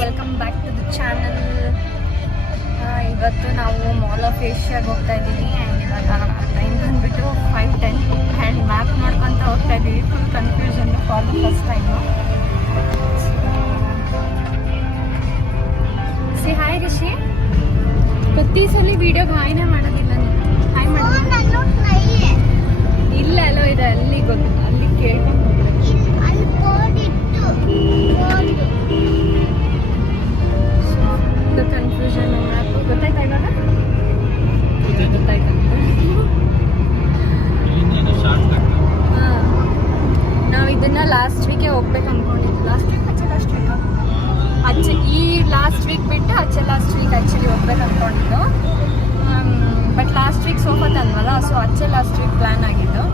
Welcome back to the channel. ಇವತ್ತು ನಾವು mall of ಏಷ್ಯಾಗೆ ಹೋಗ್ತಾ ಇದ್ದೀವಿ. ಆ್ಯಂಡ್ ಇವಾಗ ಟೈಮ್ ಬಂದುಬಿಟ್ಟು 5:10 ಆ್ಯಂಡ್ ಮ್ಯಾಪ್ ನೋಡ್ಕೊತ ಹೋಗ್ತಾ ಇದ್ದೀವಿ. Full confusion for the first time. C hi Rishi. ಪ್ರತಿ ಸಲ ವೀಡಿಯೋಗೆ ಹಾಯ್ನೇ ಮಾಡೋದಿಲ್ಲ ನೀನು. ಹಾಯ್ ಮಾಡೋದು ಇಲ್ಲ ಅಲ್ಲೋ ಇದೆ, ಅಲ್ಲಿ ಗೊತ್ತು, ಅಲ್ಲಿ ಕೇಳ್ಕೊಂಡು ಕನ್ಫ್ಯೂಷನ್. ಮ್ಯಾಪ್ ಗೊತ್ತಾಯ್ತಾ ಇವಾಗ? ಗೊತ್ತಾಯ್ತು. ಹಾಂ, ನಾವು ಇದನ್ನ ಲಾಸ್ಟ್ ವೀಕೆ ಹೋಗ್ಬೇಕು ಅಂದ್ಕೊಂಡಿದ್ದು. ಲಾಸ್ಟ್ ವೀಕ್ ಈ ಲಾಸ್ಟ್ ವೀಕ್ ಬಿಟ್ಟು ಲಾಸ್ಟ್ ವೀಕ್ ಆ್ಯಕ್ಚುಲಿ ಹೋಗ್ಬೇಕು ಅಂದ್ಕೊಂಡಿದ್ದು. ಬಟ್ ಲಾಸ್ಟ್ ವೀಕ್ ಸೋಫಾ ತಂದ್ವಲ್ಲ, ಸೊ ಲಾಸ್ಟ್ ವೀಕ್ ಪ್ಲ್ಯಾನ್ ಆಗಿದ್ದು.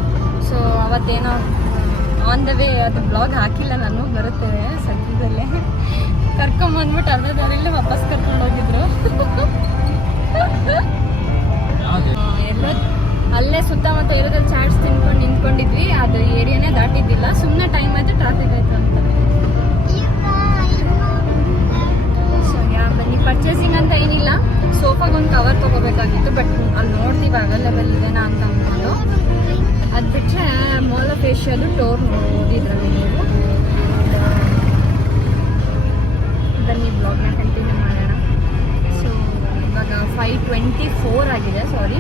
ಸೊ ಅವತ್ತೇನೋ ಆನ್ ದ ವೇ ಅದು ಬ್ಲಾಗ್ ಹಾಕಿಲ್ಲ ನಾನು, ಬರುತ್ತೆ ಸದ್ಯದಲ್ಲೇ. ಕರ್ಕೊಂಬಂದ್ಬಿಟ್ಟು ಅರ್ಧ ದಾರಿಯಲ್ಲಿ ವಾಪಸ್ ಕರ್ಕೊಂಡು ಹೋಗಿದ್ರು. ಎಲ್ಲೋ ಅಲ್ಲೇ ಸುತ್ತಮುತ್ತ ಇರೋದ್ರಲ್ಲಿ ಚಾಟ್ಸ್ ತಿನ್ಕೊಂಡು ನಿಂತ್ಕೊಂಡಿದ್ವಿ. ಅದು ಏರಿಯಾನೇ ದಾಟಿದ್ದಿಲ್ಲ, ಸುಮ್ಮನೆ ಟೈಮ್ ಆಯ್ತು, ಟ್ರಾಫಿಕ್ ಆಯ್ತು ಅಂತ. ಸೊ ಬನ್ನಿ. ಪರ್ಚೇಸಿಂಗ್ ಅಂತ ಏನಿಲ್ಲ, ಸೋಫಾಗೊಂದು ಕವರ್ ತೊಗೋಬೇಕಾಗಿತ್ತು. ಬಟ್ ಅಲ್ಲಿ ನೋಡ್ತೀವಿ ಅವೈಲೇಬಲ್ ಇದೆನಾ ಅಂತ ಅಂದ್ಕೊಂಡು. ಅದು ಬಿಟ್ಟರೆ ಮಾಲ್ ಆಫ್ ಏಷ್ಯಾದು ಟೂರ್ ಓದಿದ್ರಲ್ಲಿ ನೀವು. ಬನ್ನಿ ಬ್ಲಾಗ್ನ ಕಂಟಿನ್ಯೂ ಮಾಡೋಣ. ಸೊ ಇವಾಗ 5:24 ಆಗಿದೆ. ಸಾರಿ,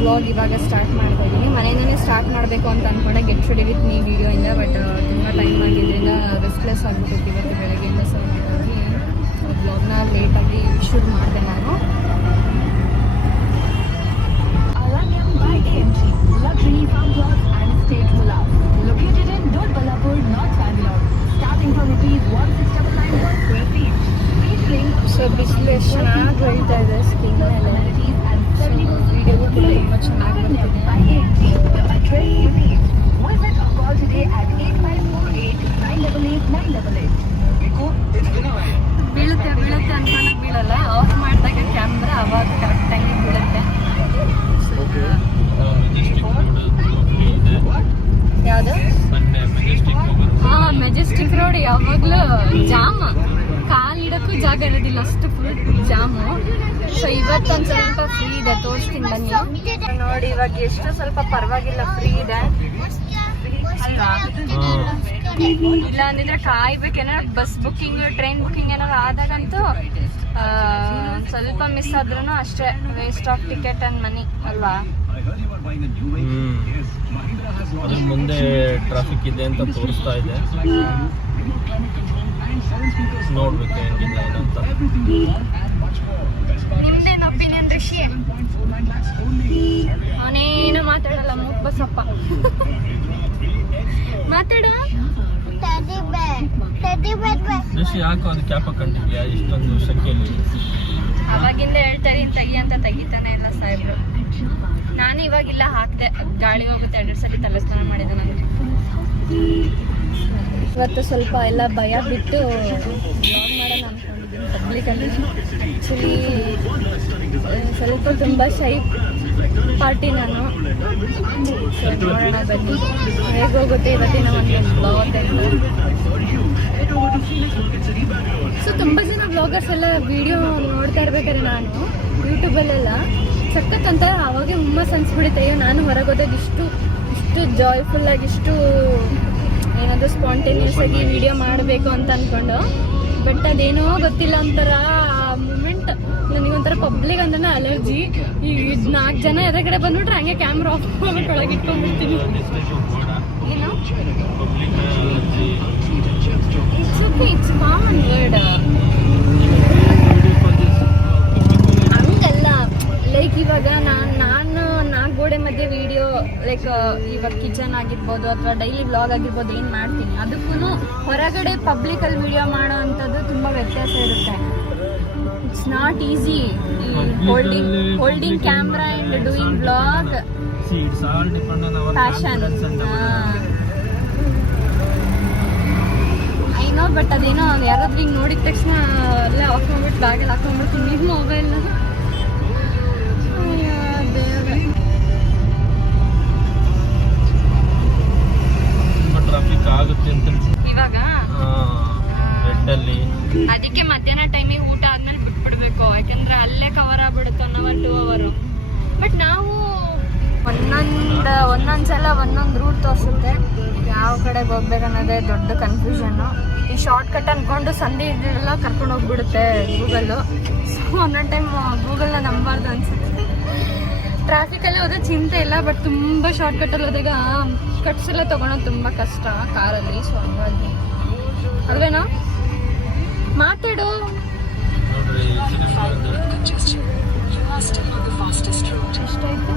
ಬ್ಲಾಗ್ ಇವಾಗ ಸ್ಟಾರ್ಟ್ ಮಾಡ್ತಾ ಇದ್ದೀನಿ. ಮನೆಯಿಂದನೇ ಸ್ಟಾರ್ಟ್ ಮಾಡಬೇಕು ಅಂತ ಅಂದ್ಕೊಂಡೆ ಗೆಟ್ ರೆಡಿ ವಿತ್ ಮೀ ವೀಡಿಯೋಯಿಂದ. ಬಟ್ ತುಂಬ ಟೈಮ್ ಆಗಿದ್ದರಿಂದ ರೆಸ್ಟ್ಲೆಸ್ ಆಗಿಬಿಟ್ಟು ಇವತ್ತು ಬೆಳಗ್ಗೆಯಿಂದ ಸರಿಯಾಗಿ ಬ್ಲಾಗ್ನ ಲೇಟಾಗಿ ಶೂಟ್ ಮಾಡಿದೆ ನಾನು. Luxury farm plots and state villas located in Dodbalapur, North Bangalore, starting from ₹1,699 per square feet, featuring so business ಚೆನ್ನಾಗಿ ಹೇಳ್ತಾ ಇದೆ ಸ್ಕಿನ್ ಮೇಲೆ. ವಿಡಿಯೋ ಕೂಡ ತುಂಬ ಚೆನ್ನಾಗಿ ಬರ್ತಿದೆ. Visit or call today at 8548-988-988. ಬೀಳುತ್ತೆ ಅನ್ಕೊಂಡು ಬೀಳಲ್ಲ. ಆಫ್ ಮಾಡಿದಾಗ ಕ್ಯಾಮ್ರಾ ಅವಾಗ ಕರೆಕ್ಟಾಗಿ ಬೀಳುತ್ತೆ. ಯಾವುದು? ಹಾಂ, ಮೆಜೆಸ್ಟಿಕ್ ರೋಡ್ ಯಾವಾಗಲೂ ಜಾಮ್, ಕಾಲಿಡೋಕ್ಕೂ ಜಾಗ ಇರೋದಿಲ್ಲ, ಅಷ್ಟು ಫುಲ್ ಜಾಮು. ಸೊ ಇವತ್ತೊಂದು ಸ್ವಲ್ಪ ಫ್ರೀ ಇದೆ, ತೋರಿಸ್ತೀನಿ ಬನ್ನಿ. ನೋಡಿ ಇವಾಗ ಎಷ್ಟು ಸ್ವಲ್ಪ ಪರವಾಗಿಲ್ಲ, ಫ್ರೀ ಇದೆ ಅಲ್ವಾ? ಇಲ್ಲ ಅಂದಿದ್ರೆ ಕಾಯ್ಬೇಕೇನಾದ್ರು ಬಸ್ ಬುಕ್ಕಿಂಗ್, ಟ್ರೈನ್ ಬುಕ್ಕಿಂಗ್ ಏನಾದ್ರು ಆದಾಗಂತೂ ಸ್ವಲ್ಪ ಮಿಸ್ ಆದ್ರೂ ಅಷ್ಟೇ, ವೇಸ್ಟ್ ಆಫ್ ಟಿಕೆಟ್ ಅಂಡ್ ಮನಿ ಅಲ್ವಾ? ಅದ್ರ ಮುಂದೆ ಟ್ರಾಫಿಕ್ ಇದೆ ಅಂತ ತೋರಿಸ್ತಾ ಇದೆ, ನೋಡ್ಬೇಕು ಹೆಂಗಿದೆ ಏನಂತ. ನಿಮ್ದೇನು ಒಪಿನಿಯನ್ ರಿಷಿ? ಅವನೇನು ಮಾತಾಡಲ್ಲ, ಮೂಕ್ ಬಸಪ್ಪ. ಮಾತಾಡ ರಿಷಿ ಯಾಕೋ ಅದು ಕ್ಯಾಪ್ ಹಾಕೊಂಡಿದ್ಯಾ ಇಷ್ಟೊಂದು ಶೆಕೆಯಲ್ಲಿ? ಅವಾಗಿಂದ ಹೇಳ್ತಾರೆ ತೆಗಿ ಅಂತ, ತೆಗಿತಾನೆ ಇಲ್ಲ ಸಾಹೇಬ್ರು. ನಾನು ಇವಾಗಿಲ್ಲ ಹಾಕ್ದೆ, ಗಾಳಿ ಹೋಗುತ್ತೆ. 2 ಸಲ ತಲೆ ಸ್ನಾನ ಮಾಡಿದೆ ನಾನು. ಇವತ್ತು ಸ್ವಲ್ಪ ಎಲ್ಲ ಭಯ ಬಿಟ್ಟು ಬ್ಲಾಗ್ ಮಾಡೋಣ ಅಂದ್ಕೊಂಡಿದ್ದೀನಿ ಪಬ್ಲಿಕಲ್ಲಿ. ಆ್ಯಕ್ಚುಲಿ ಸ್ವಲ್ಪ ತುಂಬ ಶೈ ಪಾರ್ಟಿ ನಾನು. ನೋಡೋಣ ಬನ್ನಿ ಹೇಗೋಗುತ್ತೆ ಇವತ್ತಿನ ಒಂದು ಬ್ಲಾಗ್ ಟೈಮ್. ಸೊ ತುಂಬ ಜನ ಬ್ಲಾಗರ್ಸ್ ಎಲ್ಲ ವಿಡಿಯೋ ನೋಡ್ತಾ ಇರ್ಬೇಕಾದ್ರೆ ನಾನು ಯೂಟ್ಯೂಬಲ್ಲೆಲ್ಲ ಸಖತ್ ಅಂತ ಅವಾಗೆ ಹುಮ್ಮಸ್ ಅನ್ಸ್ಬಿಡುತ್ತೆ. ಅಯ್ಯೋ ನಾನು ಹೊರಗೋದಾಗ ಇಷ್ಟು ಜಾಯ್ಫುಲ್ಲಾಗಿ, ಇಷ್ಟು ಏನಾದರೂ ಸ್ಪಾಂಟೇನಿಯಸ್ ಆಗಿ ವಿಡಿಯೋ ಮಾಡಬೇಕು ಅಂತ ಅಂದ್ಕೊಂಡು. ಬಟ್ ಅದೇನೋ ಗೊತ್ತಿಲ್ಲ, ಒಂಥರ ಆ ಮೂಮೆಂಟ್ ನನಗೊಂಥರ ಪಬ್ಲಿಕ್ ಅಂದ್ರೆ ಅಲರ್ಜಿ. ಈ 4 ಜನ ಎದುರುಗಡೆ ಬಂದ್ಬಿಟ್ರೆ ಹಂಗೆ ಕ್ಯಾಮ್ರಾ ಆಫ್ ಮಾಡ್ಬಿಟ್ಟು ಒಳಗೆ ಇಟ್ಕೊಂಡ್ಬಿಡ್ತೀನಿ. ಏನು ಇಟ್ಸ್ ಕಾಮನ್ ವರ್ಡ್ ಹಂಗಲ್ಲ. ಲೈಕ್ ಇವಾಗ ನಾನು 4 ಗೋಡೆ ಮಧ್ಯೆ ವಿಡಿಯೋ, ಲೈಕ್ ಇವಾಗ ಕಿಚನ್ ಆಗಿರ್ಬೋದು ಅಥವಾ ಡೈಲಿ ವ್ಲಾಗ್ ಆಗಿರ್ಬೋದು ಏನು ಮಾಡ್ತೀನಿ, ಅದಕ್ಕೂ ಹೊರಗಡೆ ಪಬ್ಲಿಕಲ್ಲಿ ವಿಡಿಯೋ ಮಾಡೋ ಅಂಥದ್ದು ತುಂಬ ವ್ಯತ್ಯಾಸ ಇರುತ್ತೆ. It's not easy holding camera and doing vlog. Passion I know, but ಅದೇನೋ ಯಾರಾದ್ರೂ ಹಿಂಗೆ ನೋಡಿದ ತಕ್ಷಣ ಅಲ್ಲೇ ಆಫ್ ಮಾಡ್ಬಿಟ್ಟು ಬ್ಯಾಗಲ್ಲಿ ಹಾಕೊಂಡ್ಬಿಡ್ತೀನಿ ನಿಮ್ಮ ಮೊಬೈಲ್ನ. ಒಂದೊಂದ್ಸಲ ಒಂದೊಂದು ರೂಟ್ ತೋರಿಸುತ್ತೆ, ಯಾವ ಕಡೆಗೆ ಹೋಗ್ಬೇಕನ್ನೋದೇ ದೊಡ್ಡ ಕನ್ಫ್ಯೂಷನ್ನು. ಈ ಶಾರ್ಟ್ ಕಟ್ ಅಂದ್ಕೊಂಡು ಸಂಧಿ ಇದೆಲ್ಲ ಕರ್ಕೊಂಡು ಹೋಗ್ಬಿಡುತ್ತೆ ಗೂಗಲ್ಲು. ಸೊ ಒಂದೊಂದು ಟೈಮ್ ಗೂಗಲ್ನ ನಂಬಾರ್ದು ಅನ್ಸುತ್ತೆ. ಟ್ರಾಫಿಕಲ್ಲಿ ಹೋದ್ರೆ ಚಿಂತೆ ಇಲ್ಲ, ಬಟ್ ತುಂಬ ಶಾರ್ಟ್ ಕಟ್ಟಲ್ಲಿ ಹೋದಾಗ ಕಟ್ಸ್ ಎಲ್ಲ ತೊಗೊಳೋದು ತುಂಬ ಕಷ್ಟ ಕಾರಲ್ಲಿ. ಸೊ ಹಂಗಾಗಿ ಅಲ್ವೇನೋ ಮಾತಾಡು. ಎಷ್ಟಾಯ್ತು?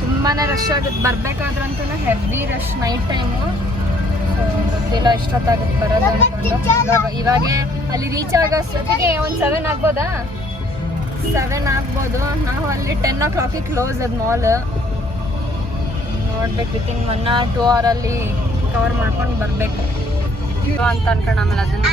ತುಂಬಾನೇ ರಶ್ ಆಗುತ್ತೆ ಬರ್ಬೇಕಾದ್ರಂತೂ, ಹೆವಿ ರಶ್ ನೈಟ್ ಟೈಮು. ಗೊತ್ತಿಲ್ಲ ಎಷ್ಟೊತ್ತಾಗುತ್ತೆ ಬರೋದು ಅನ್ಕೊಂಡು. ಇವಾಗೆ ಅಲ್ಲಿ ರೀಚ್ ಆಗೋ ಅಷ್ಟೊತ್ತಿಗೆ ಒಂದು 7 ಆಗ್ಬೋದಾ? 7 ಆಗ್ಬೋದು. ನಾವು ಅಲ್ಲಿ 10 o'clock ಕ್ಲೋಸ್ ಅದು ಮಾಲ್. ನೋಡ್ಬೇಕು, ವಿತಿನ್ 1 or 2 hour ಅಲ್ಲಿ ಕವರ್ ಮಾಡ್ಕೊಂಡು ಬರಬೇಕು ಅಂತ ಅನ್ಕೊಂಡು ಆಮೇಲೆ ಅದನ್ನ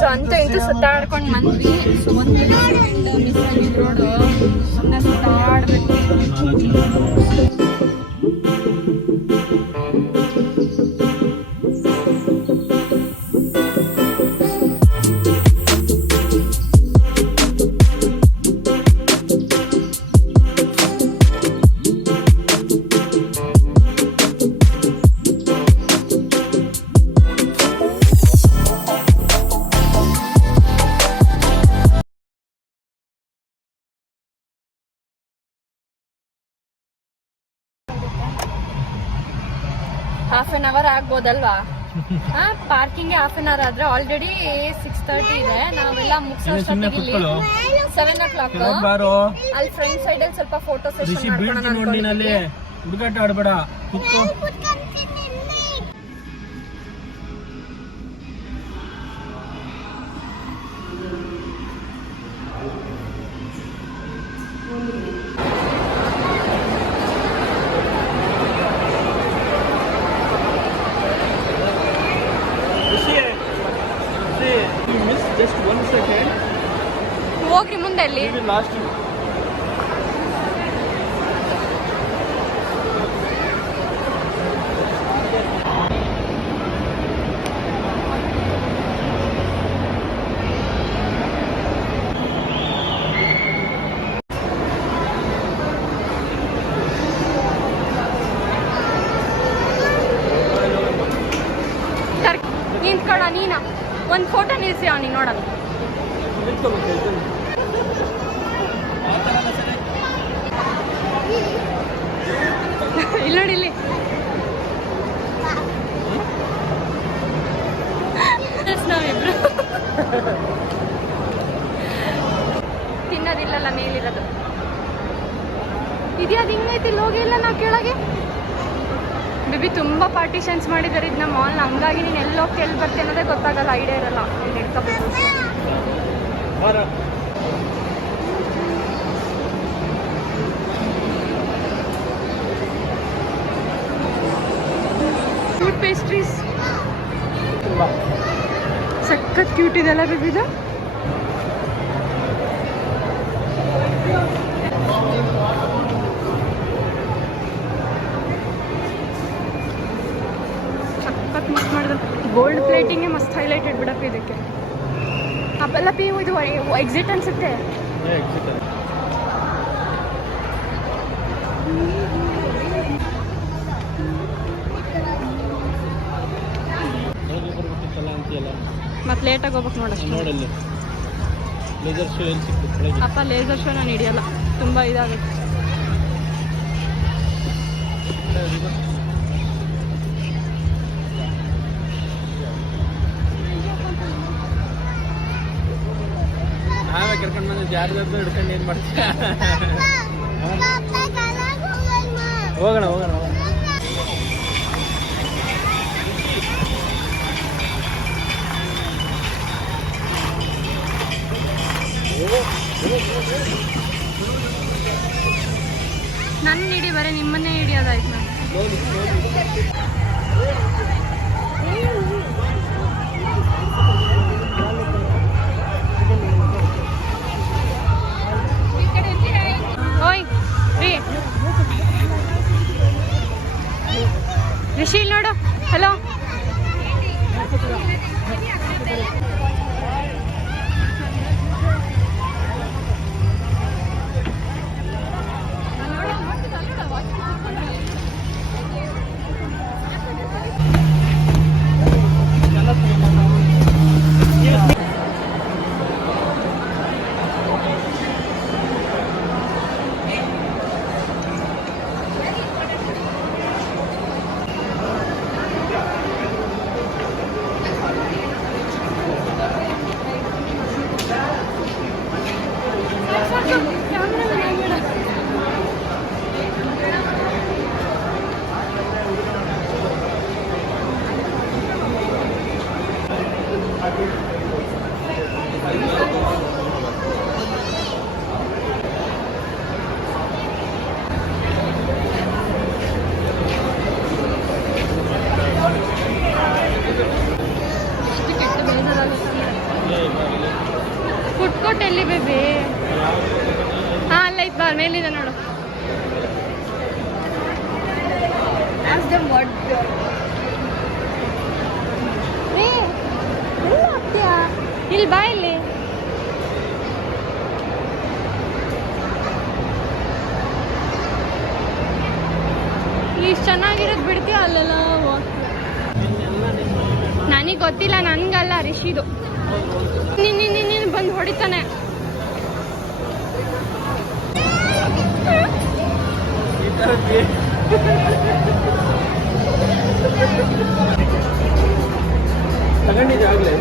ಸೊ ಅಂತೂ ಇಂತೂ ಸುತ್ತಾಡ್ಕೊಂಡು ಬಂದ್ವಿ. ಸೊ ಒಂದು ಮಿಸ್ ಆಗಿದ್ ರೋಡು, ಸುಮ್ಮನೆ ಸುತ್ತಾಡ್ಬೇಕು. ಹಾಫ್ ಆನ್ ಅವರ್ ಆಗ್ಬೋದಲ್ವಾ? ಪಾರ್ಕಿಂಗ್ ಹಾಫ್ ಆನ್ ಅವರ್ ಆದ್ರೆ ಆಲ್ರೆಡಿ 6:30 ಇದೆ. ನಾವೆಲ್ಲ ಮುಗಿಸೋಷ್ಟೊತ್ತಿಗೆ 7 o'clock. ಅಲ್ಲಿ ಫ್ರಂಟ್ ಸೈಡ್ ಅಲ್ಲಿ ಸ್ವಲ್ಪ ಫೋಟೋ ಸೆಷನ್ ಮಾಡ್ಕೊಳ್ಳೋಣ. ಹುಡುಗಾಟ ಆಡ್ಬೇಡ. ಹೋಗ್ರಿ ಮುಂದೆ ಅಲ್ಲಿ. ನಿಂತ್ಕೊಳ ನೀನ ಒಂದು ಫೋಟೋ ನಿಲ್ಸಿ ಅವನಿಗೆ ನೋಡೋಣ. ಇಲ್ಲಿ ನೋಡಿ, ಇಲ್ಲಿ ನಾವಿಬ್ರು ತಿನ್ನೋದಿಲ್ಲಲ್ಲ ಮೇಲಿರೋದು ಇದ್ಯಾವ್ದು ಹಿಂಗೈತಿ. ಹೋಗಿ ಇಲ್ಲ ನಾವು ಕೆಳಗೆ ಬೇಬಿ ತುಂಬ ಪಾರ್ಟಿಷನ್ಸ್ ಮಾಡಿದ್ದಾರೆ ಇದನ್ನ ಮಾಲ್ನ. ಹಂಗಾಗಿ ನೀನು ಎಲ್ಲೋಗಿ ಎಲ್ಲಿ ಬರ್ತೀನಿ ಅನ್ನೋದೇ ಗೊತ್ತಾಗಲ್ಲ, ಐಡಿಯಾ ಇರಲ್ಲ. ಇಲ್ಲಿ ಇಟ್ಕೋಬೇಕು. ಫುಡ್ ಪೇಸ್ಟ್ರೀಸ್ ಸಖತ್ ಕ್ಯೂಟ್ ಇದೆಲ್ಲ ಬೇಬಿದು. ಲೈಟಿಂಗೇ ಮಸ್ತ್ ಹೈಲೈಟೆಡ್ ಬಿಡಪ್ಪ ಇದಕ್ಕೆ. ಅಪ್ಪೆಲ್ಲ ಪಿ ಇದು ಎಕ್ಸಿಟ್ ಅನ್ಸುತ್ತೆ. ಮತ್ತೆ ಲೇಟಾಗಿ ಹೋಗ್ಬೇಕು ನೋಡಷ್ಟು. ಅಪ್ಪ ಲೇಸರ್ ಶೋ ನಾನು ಹಿಡಿಯಲ್ಲ, ತುಂಬ ಇದಾಗುತ್ತೆ. ನಾವೇ ಕರ್ಕೊಂಡು ಬಂದು ಜಾರದದ್ದು ಹಿಡ್ಕೊಂಡು ಏನು ಮಾಡ್ತೀವಿ. ಹೋಗೋಣ ಹೋಗೋಣ ಹೋಗೋಣ. ನನ್ನ ಹಿಡಿ ಬರೀ ನಿಮ್ಮನ್ನೇ ಹಿಡಿಯೋದಾಯ್ತು ನಾನು. ಓಯ್ ರೀ ರಿಷಿ ನೋಡು. ಹಲೋ ಫುಡ್ ಕೋರ್ಟ್ ಎಲ್ಲಿ ಬೇಬಿ? ಹಾಂ ಅಲ್ಲೈತ್ ಬಾ, ಮೇಲಿದೆ ನೋಡು. ಇಲ್ಲಿ ಬಾ, ಇಲ್ಲಿ ಇಷ್ಟು ಚೆನ್ನಾಗಿರೋದು ಬಿಡ್ತೀಯ ಅಲ್ಲೆಲ್ಲ. ನನಗೆ ಗೊತ್ತಿಲ್ಲ, ನನ್ಗಲ್ಲ ರಿಷಿದು. ನೀನು ಬಂದು ಹೊಡಿತಾನೆ. ತಗೊಂಡಿದ್ದಾಗಲೇ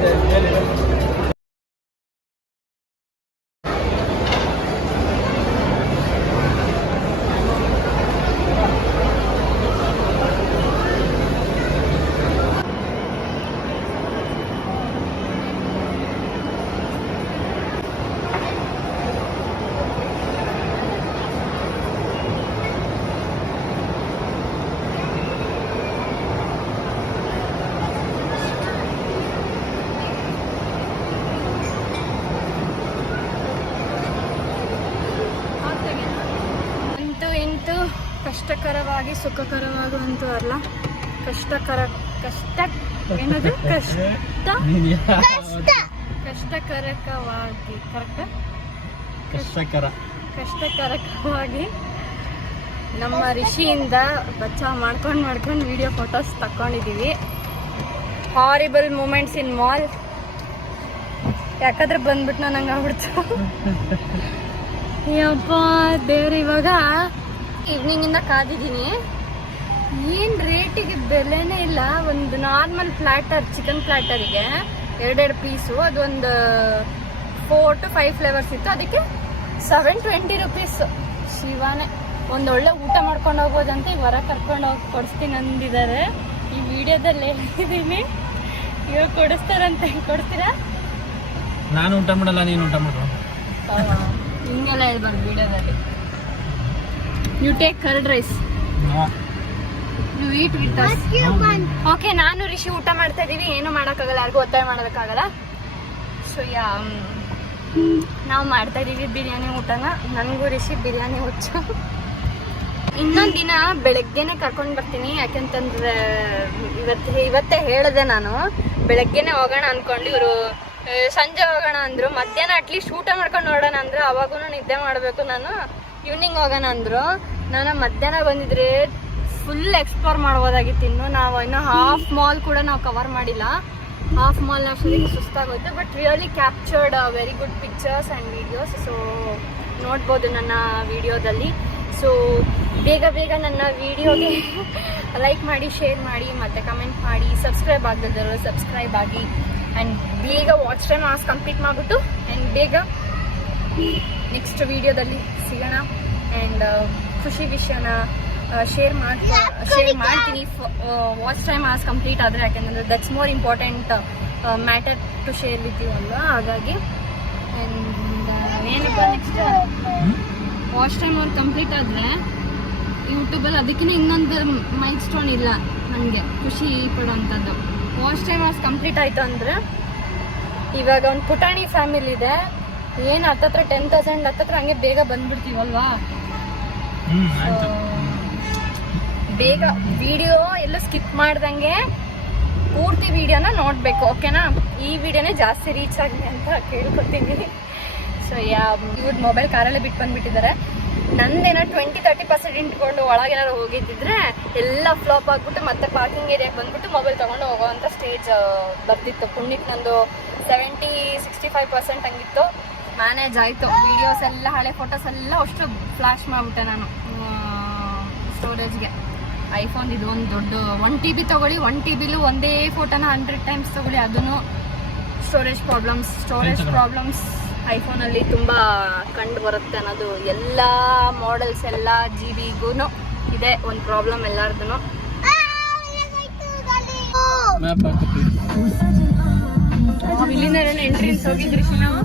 ಕಷ್ಟಕರವಾಗಿ ಸುಖಕರವಾಗುವಂತೂ ಅಲ್ಲ, ಏನದು ಕಷ್ಟಕರಕವಾಗಿ ಕಷ್ಟಕರಕವಾಗಿ ನಮ್ಮ ರಿಷಿಯಿಂದ ಬಚಾವ್ ಮಾಡ್ಕೊಂಡು ವಿಡಿಯೋ ಫೋಟೋಸ್ ತಕ್ಕೊಂಡಿದ್ದೀವಿ. ಹಾರಿಬಲ್ ಮೂಮೆಂಟ್ಸ್ ಇನ್ ಮಾಲ್. ಯಾಕಂದ್ರೆ ಬಂದ್ಬಿಟ್ಟು ನಂಗೆ ಆಗ್ಬಿಡ್ತು. ಯಪ್ಪ ದೇವ್ರು, ಇವಾಗ ಈವ್ನಿಂಗಿಂದ ಕಾದಿದ್ದೀನಿ. ಏನು ರೇಟಿಗೆ ಬೆಲೆನೇ ಇಲ್ಲ. ಒಂದು ನಾರ್ಮಲ್ ಪ್ಲ್ಯಾಟರ್, ಚಿಕನ್ ಪ್ಲ್ಯಾಟರಿಗೆ 2 ಪೀಸು, ಅದೊಂದು 4 to 5 ಫ್ಲೇವರ್ಸ್ ಇತ್ತು. ಅದಕ್ಕೆ 720 rupees. ಶಿವಾನೇ, ಒಂದೊಳ್ಳೆ ಊಟ ಮಾಡ್ಕೊಂಡು ಹೋಗ್ಬೋದಂತ ಈಗ ಹೊರ ಕರ್ಕೊಂಡು ಹೋಗಿ ಕೊಡಿಸ್ತೀನಿ ಅಂದಿದ್ದಾರೆ. ಈ ವಿಡಿಯೋದಲ್ಲಿ ಹೇಳಿದ್ದೀನಿ, ಇವಾಗ ಕೊಡಿಸ್ತಾರಂತೆ. ಕೊಡ್ತೀರಾ? ನಾನು ಊಟ ಮಾಡಲ್ಲ, ನೀನು ಊಟ ಮಾಡು. ಹಿಂಗೆಲ್ಲ ಹೇಳ್ಬಾರ್ದು ವಿಡಿಯೋದಲ್ಲಿ. You take curd rice, you eat with us. Okay, ನಾನು ರಿಷಿ ಊಟ ಮಾಡ್ತಾ ಇದೀವಿ. ಏನು ಮಾಡೋಕ್ಕಾಗಲ್ಲ, ಯಾರಿಗೂ ಒತ್ತಾಯ ಮಾಡೋದಕ್ಕಾಗಲ್ಲ. ಸೊ ನಾವು ಮಾಡ್ತಾ ಇದೀವಿ ಬಿರಿಯಾನಿ ಊಟನ. ನನಗೂ ರಿಷಿ ಬಿರಿಯಾನಿ ಹುಚ್ಚು. ಇನ್ನೊಂದು ದಿನ ಬೆಳಗ್ಗೆನೆ ಕರ್ಕೊಂಡು ಬರ್ತೀನಿ. ಯಾಕೆಂತಂದ್ರೆ ಇವತ್ತೇ ಹೇಳಿದೆ ನಾನು, ಬೆಳಗ್ಗೆನೆ ಹೋಗೋಣ ಅಂದ್ಕೊಂಡು ಇವರು ಸಂಜೆ ಹೋಗೋಣ ಅಂದರು. ಮಧ್ಯಾಹ್ನ ಅಟ್ಲೀಸ್ಟ್ ಊಟ ಮಾಡ್ಕೊಂಡು ನೋಡೋಣ ಅಂದ್ರೆ ಅವಾಗೂ ನಿದ್ದೆ ಮಾಡಬೇಕು ನಾನು. ಈವ್ನಿಂಗ್ ಹೋಗೋಣ ಅಂದರು. ನಾನು ಮಧ್ಯಾಹ್ನ ಬಂದಿದ್ರೆ ಫುಲ್ ಎಕ್ಸ್ಪ್ಲೋರ್ ಮಾಡ್ಬೋದಾಗಿತ್ತು. ಇನ್ನು ಹಾಫ್ ಮಾಲ್ ಕೂಡ ನಾವು ಕವರ್ ಮಾಡಿಲ್ಲ. ಹಾಫ್ ಮಾಲ್ ಅಷ್ಟೊಂದಿಗೆ ಸುಸ್ತಾಗೋಯ್ತು. But really captured very good pictures and videos. So ನೋಡ್ಬೋದು ನನ್ನ ವಿಡಿಯೋದಲ್ಲಿ. ಸೊ ಬೇಗ ನನ್ನ ವಿಡಿಯೋಗೆ ಲೈಕ್ ಮಾಡಿ, ಶೇರ್ ಮಾಡಿ, ಮತ್ತು ಕಮೆಂಟ್ ಮಾಡಿ. ಸಬ್ಸ್ಕ್ರೈಬ್ ಆಗದಿರೋರು ಸಬ್ಸ್ಕ್ರೈಬ್ ಆಗಿ. ಆ್ಯಂಡ್ ಬೇಗ ವಾಚ್ ಟೈಮ್ ಕಂಪ್ಲೀಟ್ ಮಾಡಿಬಿಟ್ಟು ಆ್ಯಂಡ್ ಬೇಗ ನೆಕ್ಸ್ಟ್ ವಿಡಿಯೋದಲ್ಲಿ ಸಿಗೋಣ. ಆ್ಯಂಡ್ ಖುಷಿ ವಿಷಯನ ಶೇರ್ ಮಾಡ್ತೀನಿ ವಾಚ್ ಟೈಮ್ ಕಂಪ್ಲೀಟ್ ಆದರೆ. ಯಾಕೆಂದರೆ that's more important matter to share with you ಅಲ್ವಾ. ಹಾಗಾಗಿ ಏನಪ್ಪ ನೆಕ್ಸ್ಟ್ ವಾಚ್ ಟೈಮ್ ಕಂಪ್ಲೀಟ್ ಆದರೆ ಯೂಟ್ಯೂಬಲ್ಲಿ ಅದಕ್ಕಿಂತ ಇನ್ನೊಂದು ಮೈಲ್ ಸ್ಟೋನ್ ಇಲ್ಲ ನನಗೆ ಖುಷಿ ಪಡೋಂಥದ್ದು. ವಾಚ್ ಟೈಮ್ ಕಂಪ್ಲೀಟ್ ಆಯಿತು ಅಂದರೆ ಇವಾಗ ಒಂದು ಪುಟಾಣಿ ಫ್ಯಾಮಿಲಿ ಇದೆ. ಏನು ಹತ್ತತ್ರ 10,000 ಹತ್ತತ್ರ ಹಂಗೆ ಬೇಗ ಬಂದ್ಬಿಡ್ತೀವಲ್ವಾ. ಬೇಗ ವಿಡಿಯೋ ಎಲ್ಲ ಸ್ಕಿಪ್ ಮಾಡ್ದಂಗೆ ಪೂರ್ತಿ ವಿಡಿಯೋನ ನೋಡಬೇಕು, ಓಕೆನಾ. ಈ ವಿಡಿಯೋನೇ ಜಾಸ್ತಿ ರೀಚ್ ಆಗಿದೆ ಅಂತ ಕೇಳ್ಕೊತೀನಿ. ಸೊ ಇವ್ರ ಮೊಬೈಲ್ ಕಾರಲ್ಲೇ ಬಿಟ್ಟು ಬಂದುಬಿಟ್ಟಿದ್ದಾರೆ. ನಂದೇನೋ 20-30% ಇಟ್ಕೊಂಡು ಒಳಗೇನಾದ್ರು ಹೋಗಿದ್ದಿದ್ರೆ ಎಲ್ಲ ಫ್ಲಾಪ್ ಆಗಿಬಿಟ್ಟು ಮತ್ತೆ ಪಾರ್ಕಿಂಗ್ ಏರಿಯಾಗೆ ಬಂದ್ಬಿಟ್ಟು ಮೊಬೈಲ್ ತೊಗೊಂಡು ಹೋಗೋವಂಥ ಸ್ಟೇಜ್ ಬರ್ತಿತ್ತು. ಪುಣ್ಯಕ್ಕೆ ನಂದು 70-65% ಹಂಗಿತ್ತು. ಮ್ಯಾನೇಜ್ ಆಯಿತು. ವೀಡಿಯೋಸ್ ಎಲ್ಲ ಹಳೆ ಫೋಟೋಸ್ ಎಲ್ಲ ಅಷ್ಟು ಫ್ಲ್ಯಾಶ್ ಮಾಡಿಬಿಟ್ಟೆ ನಾನು ಸ್ಟೋರೇಜ್ಗೆ. ಐಫೋನ್ ಇದು ಒಂದು ದೊಡ್ಡ 1 TB ತೊಗೊಳ್ಳಿ, 1 TBಲೂ ಒಂದೇ ಫೋಟೋನ 100 ಟೈಮ್ಸ್ ತೊಗೊಳ್ಳಿ, ಅದೂ ಸ್ಟೋರೇಜ್ ಪ್ರಾಬ್ಲಮ್ಸ್ ಐಫೋನಲ್ಲಿ ತುಂಬ ಕಂಡು ಬರುತ್ತೆ ಅನ್ನೋದು ಎಲ್ಲ ಮಾಡೆಲ್ಸ್ ಎಲ್ಲ GB-ಗೂ ಇದೆ ಒಂದು ಪ್ರಾಬ್ಲಮ್ ಎಲ್ಲರದ್ದು. ಇಲ್ಲಿಂದ ಎಂಟ್ರೆನ್ಸ್ ಹೋಗಿದ್ರಿ ನಾವು.